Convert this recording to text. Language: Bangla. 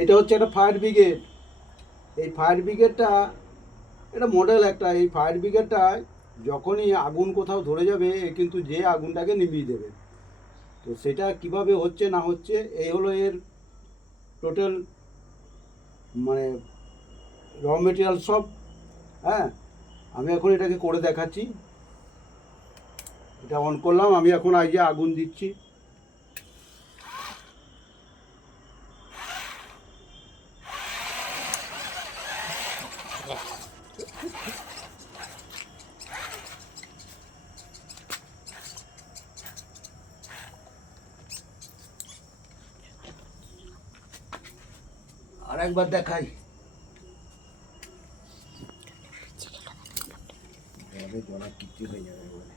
এটা হচ্ছে একটা ফায়ার ব্রিগেড। এই ফায়ার ব্রিগেডটা এটা মডেল একটা। এই ফায়ার ব্রিগেডটা যখনই আগুন কোথাও ধরে যাবে এ কিন্তু যে আগুনটাকে নিভিয়ে দেবে। তো সেটা কিভাবে হচ্ছে না হচ্ছে এই হলো এর টোটাল মানে র মেটেরিয়াল সব। হ্যাঁ, আমি এখন এটাকে করে দেখাচ্ছি। এটা অন করলাম, আমি এখন এই যে আগুন দিচ্ছি। আর একবার দেখাই। জলা কিচ্ছু হয়ে যাবে বলে